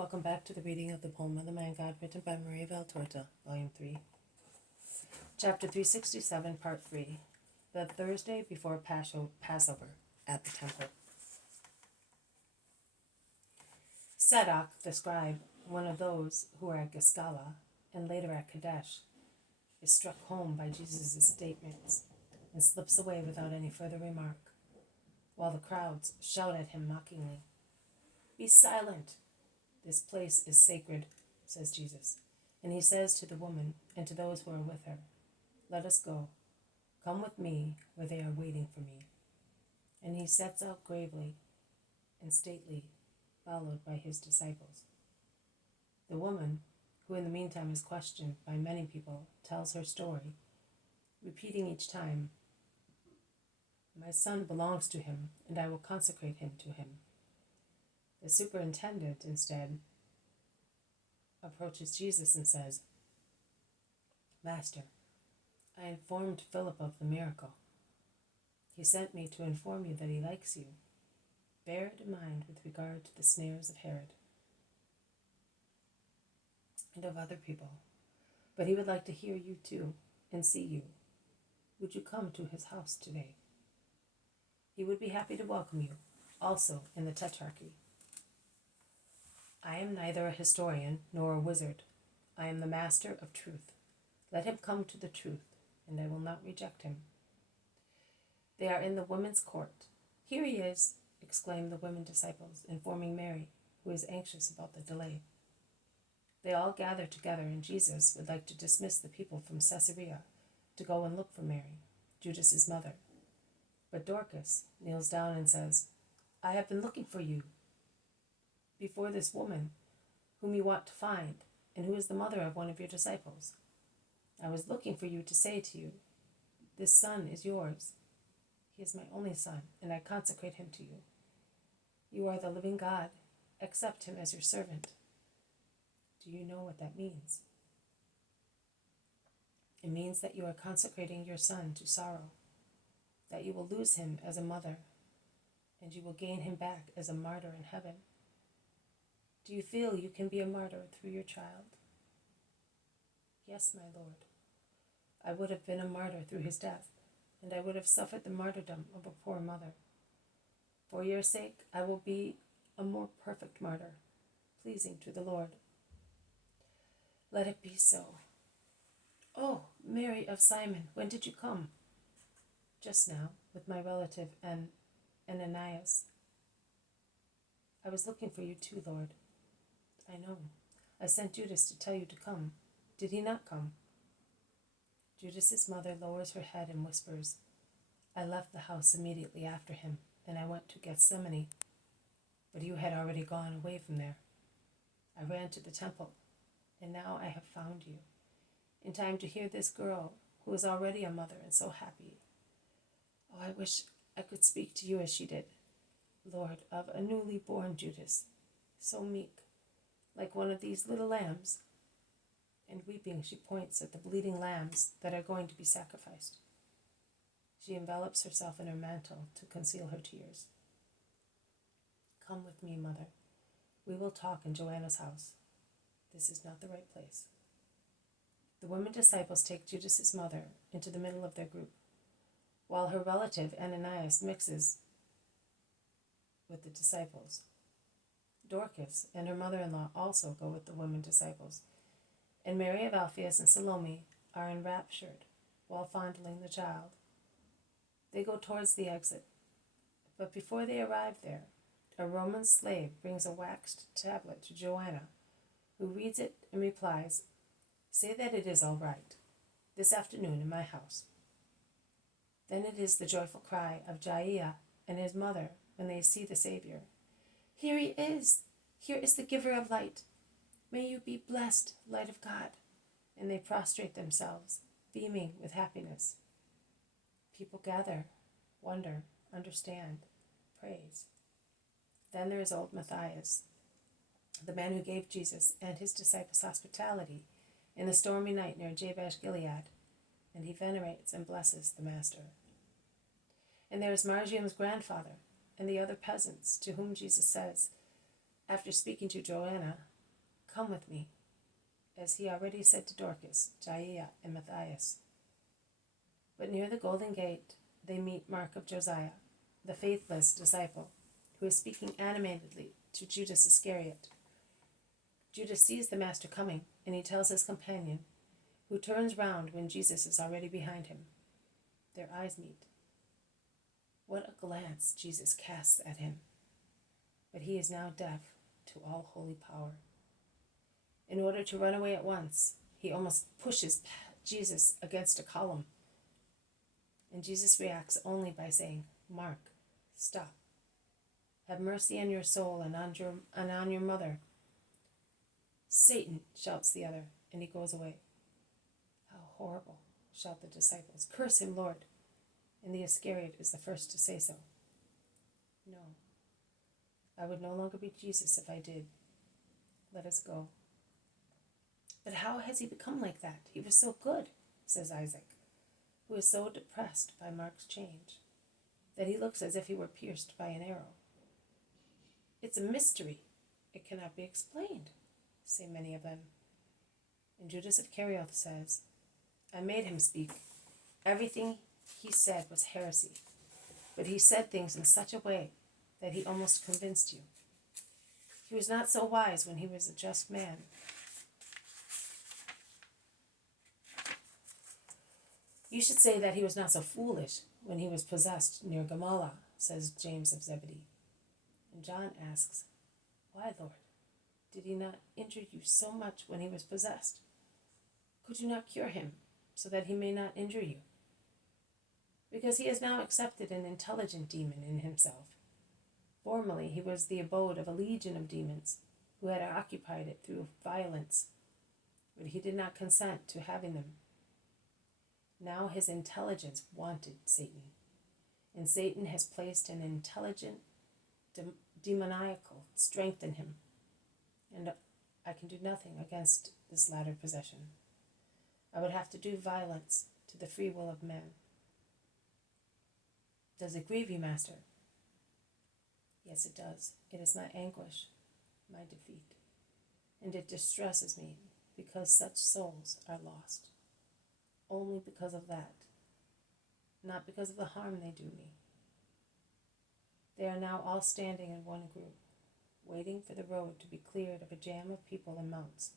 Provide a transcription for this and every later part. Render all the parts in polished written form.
Welcome back to the reading of the poem of the Man God, written by Maria Valtorta, Volume 3. Chapter 367, Part 3. The Thursday before Passover at the Temple. Zadok, the scribe, one of those who were at Giscala and later at Kadesh, is struck home by Jesus' statements and slips away without any further remark, while the crowds shout at him mockingly. "Be silent! This place is sacred," says Jesus. And he says to the woman and to those who are with her, "Let us go. Come with me where they are waiting for me." And he sets out gravely and stately, followed by his disciples. The woman, who in the meantime is questioned by many people, tells her story, repeating each time, "My son belongs to him, and I will consecrate him to him." The superintendent, instead, approaches Jesus and says, "Master, I informed Philip of the miracle. He sent me to inform you that he likes you. Bear it in mind with regard to the snares of Herod and of other people. But he would like to hear you too and see you. Would you come to his house today? He would be happy to welcome you, also in the Tetrarchy. I am neither a historian nor a wizard. I am the master of truth. Let him come to the truth, and I will not reject him." They are in the women's court. "Here he is," exclaim the women disciples, informing Mary, who is anxious about the delay. They all gather together, and Jesus would like to dismiss the people from Caesarea to go and look for Mary, Judas's mother. But Dorcas kneels down and says, "I have been looking for you before this woman whom you want to find, and who is the mother of one of your disciples. I was looking for you to say to you, 'This son is yours. He is my only son, and I consecrate him to you. You are the living God. Accept him as your servant.' Do you know what that means? It means that you are consecrating your son to sorrow, that you will lose him as a mother, and you will gain him back as a martyr in heaven. Do you feel you can be a martyr through your child?" "Yes, my Lord. I would have been a martyr through his death, and I would have suffered the martyrdom of a poor mother. For your sake, I will be a more perfect martyr, pleasing to the Lord." "Let it be so." "Oh, Mary of Simon, when did you come?" "Just now, with my relative Ananias." "I was looking for you too, Lord." "I know. I sent Judas to tell you to come. Did he not come?" Judas's mother lowers her head and whispers, "I left the house immediately after him, and I went to Gethsemane, but you had already gone away from there. I ran to the temple, and now I have found you, in time to hear this girl, who is already a mother and so happy. Oh, I wish I could speak to you as she did, Lord, of a newly born Judas, so meek, like one of these little lambs." And weeping, she points at the bleeding lambs that are going to be sacrificed. She envelops herself in her mantle to conceal her tears. "Come with me, mother. We will talk in Joanna's house. This is not the right place." The women disciples take Judas's mother into the middle of their group, while her relative Ananias mixes with the disciples. Dorcas and her mother-in-law also go with the women disciples, and Mary of Alphaeus and Salome are enraptured while fondling the child. They go towards the exit, but before they arrive there, a Roman slave brings a waxed tablet to Joanna, who reads it and replies, "Say that it is all right, this afternoon in my house." Then it is the joyful cry of Jaia and his mother when they see the Savior. "Here he is! Here is the giver of light! May you be blessed, light of God!" And they prostrate themselves, beaming with happiness. People gather, wonder, understand, praise. Then there is old Matthias, the man who gave Jesus and his disciples hospitality in the stormy night near Jabesh Gilead, and he venerates and blesses the Master. And there is Margium's grandfather and the other peasants, to whom Jesus says, after speaking to Joanna, "Come with me," as he already said to Dorcas, Jaia, and Matthias. But near the Golden Gate, they meet Mark of Josiah, the faithless disciple, who is speaking animatedly to Judas Iscariot. Judas sees the Master coming, and he tells his companion, who turns round when Jesus is already behind him. Their eyes meet. What a glance Jesus casts at him! But he is now deaf to all holy power. In order to run away at once, he almost pushes Jesus against a column. And Jesus reacts only by saying, "Mark, stop. Have mercy on your soul and on your mother." "Satan," shouts the other, and he goes away. "How horrible," shout the disciples. "Curse him, Lord." And the Iscariot is the first to say so. "No, I would no longer be Jesus if I did. Let us go." "But how has he become like that? He was so good," says Isaac, who is so depressed by Mark's change that he looks as if he were pierced by an arrow. "It's a mystery. It cannot be explained," say many of them. And Judas of Kerioth says, "I made him speak. Everything he said was heresy, but he said things in such a way that he almost convinced you. He was not so wise when he was a just man." "You should say that he was not so foolish when he was possessed near Gamala," says James of Zebedee. And John asks, "Why, Lord? Did he not injure you so much when he was possessed? Could you not cure him so that he may not injure you?" Because he has now accepted an intelligent demon in himself. Formerly he was the abode of a legion of demons who had occupied it through violence, but he did not consent to having them. Now his intelligence wanted Satan, and Satan has placed an intelligent, demoniacal strength in him, and I can do nothing against this latter possession. I would have to do violence to the free will of man. "Does it grieve you, Master?" "Yes, it does. It is my anguish, my defeat, and it distresses me because such souls are lost. Only because of that, not because of the harm they do me." They are now all standing in one group, waiting for the road to be cleared of a jam of people and mounts.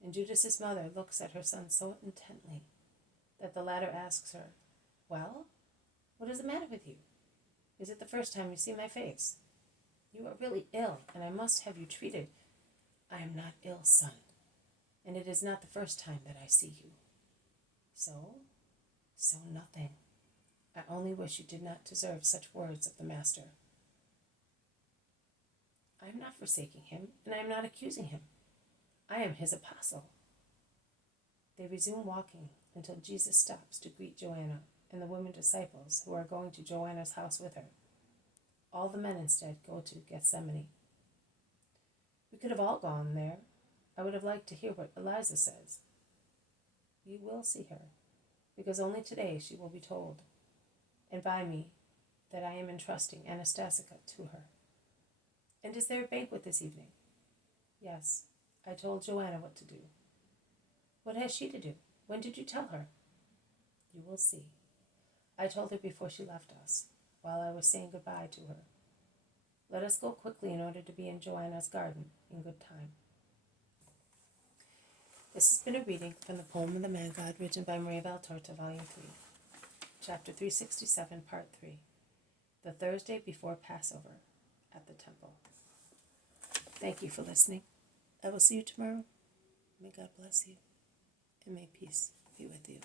And Judas's mother looks at her son so intently that the latter asks her, "Well, what is the matter with you? Is it the first time you see my face? You are really ill, and I must have you treated." "I am not ill, son, and it is not the first time that I see you." So nothing. I only wish you did not deserve such words of the Master." "I am not forsaking him, and I am not accusing him. I am his apostle." They resume walking until Jesus stops to greet Joanna and the women disciples who are going to Joanna's house with her. All the men instead go to Gethsemane. We could have all gone there. I would have liked to hear what Eliza says. You will see her, because only today she will be told, and by me, that I am entrusting Anastasia to her. "And is there a banquet this evening?" "Yes, I told Joanna what to do." "What has she to do? When did you tell her?" "You will see. I told her before she left us, while I was saying goodbye to her. Let us go quickly in order to be in Joanna's garden in good time." This has been a reading from the poem of the Man God, written by Maria Valtorta, Volume 3, Chapter 367, Part 3, The Thursday Before Passover at the Temple. Thank you for listening. I will see you tomorrow. May God bless you, and may peace be with you.